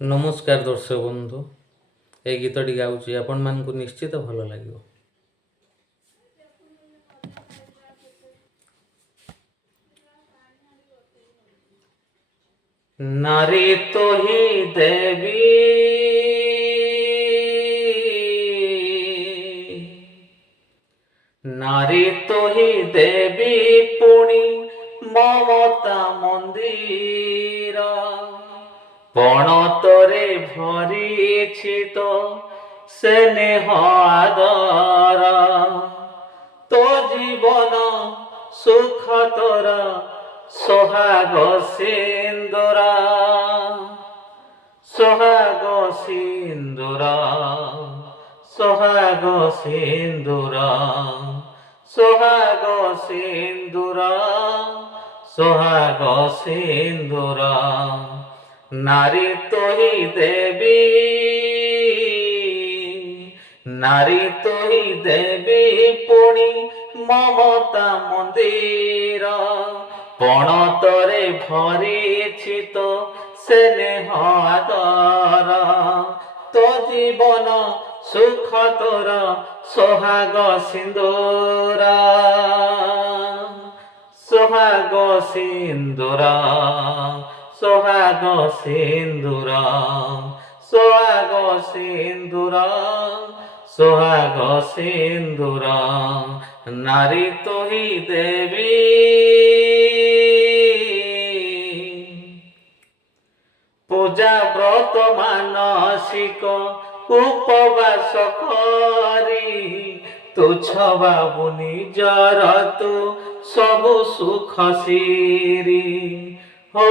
ନମସ୍କାର ଦର୍ଶକ ବନ୍ଧୁ, ଏହି ଗୀତଟି ଗାଉଛି ଆପଣମାନଙ୍କୁ ନିଶ୍ଚିତ ଭଲ ଲାଗିବ। ନାରୀ ତ ହିଁ ଦେବୀ, ନାରୀ ତ ହିଁ ଦେବୀ ପୁଣି ମମତା ମନ୍ଦିର ପଣତରେ ଭରିଛି ତ ସ୍ନେହ ଆଦର। ତୋ ଜୀବନ ସୁଖ ତୋର সোহাগ সিন্দুরা, সোহাগ সিন্দুরা, সোহাগ সিন্দুরা, সোহাগ সিন্দুরা, সোহাগ সিন্দুরা। নারী তোহি দেবী, নারী তোহি দেবী পুଣି মমতা মন্দির পণତରେ ভরিছি তো স্নেহ আদর। তো জীবন সুখ তোর সোহাগ সিন্দুরা, সোহাগ সিন্দুরা, সোহাগ সিন্দুরা, সোহাগ সিন্দুরা, সোহাগ সিন্দুরা। নারী তোহি দেবী, পূজা ব্রত মানসিক উপবাস করি তুচ্ছ বাবু নিজর তু সবু সুখ সিরি। হো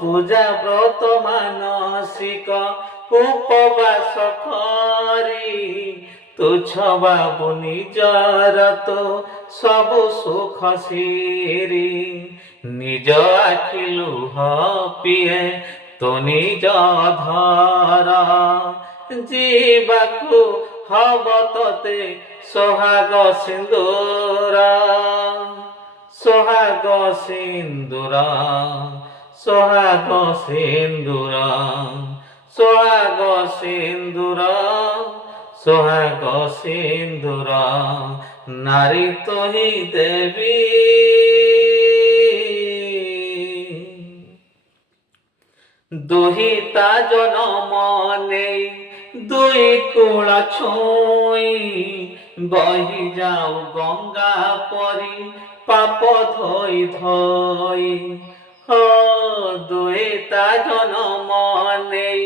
পূজা ব্রত মানসিক উপবাস করি তুচ্ছ বাবু নিজর তো সবু সুখ সিরি। নিজ আখি লুহ পিয়ে তো নিজ ধরা ଯିବାକୁ ହବ ତତେ সোহাগ সিন্দুরা, সোহাগ সিন্দুরা, সোহাগ সিন্দুরা, সোহাগ সিন্দুরা, সোহাগ সিন্দুরা। নারী তোহি দেবী, দুহিতা জনম নেই দুই কূল ছুঁই বহি যাও গঙ্গা পরি পাপ ধোই ধোই। হো দুহিতা জনম নেই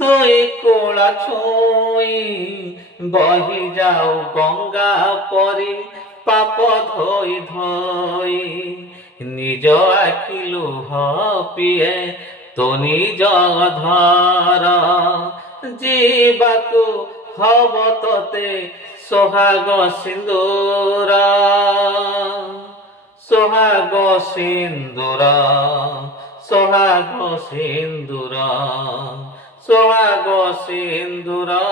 দুই কূল ছুঁই বহি যাও গঙ্গা পরি পাপ ধোই ধোই। নিজ আখি লুহ পিয়ে তো নিজ ধর ଯିବାକୁ ହବ ତତେ সোহাগ সিন্দুরা, সোহাগ সিন্দুরা, সোহাগ সিন্দুরা, সোহাগ সিন্দুরা,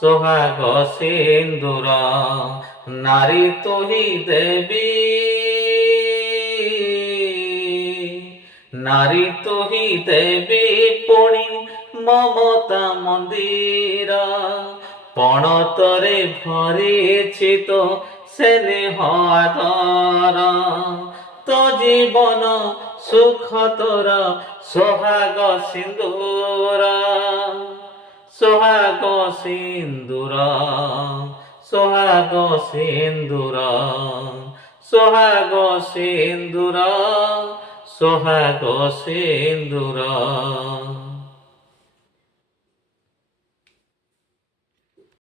সোহাগ সিন্দুরা। নারী তোহি দেবী, নারী তোহি দেবী পুଣି মমতা মন্দির পণତରେ ভরিছি তো স্নেহ আদর। তো জীবন সুখ তোর সোহাগ সিন্দুরা, সোহাগ সিন্দুরা, সোহাগ সিন্দুরা, সোহাগ সিন্দুরা, সোহাগ সিন্দুরা।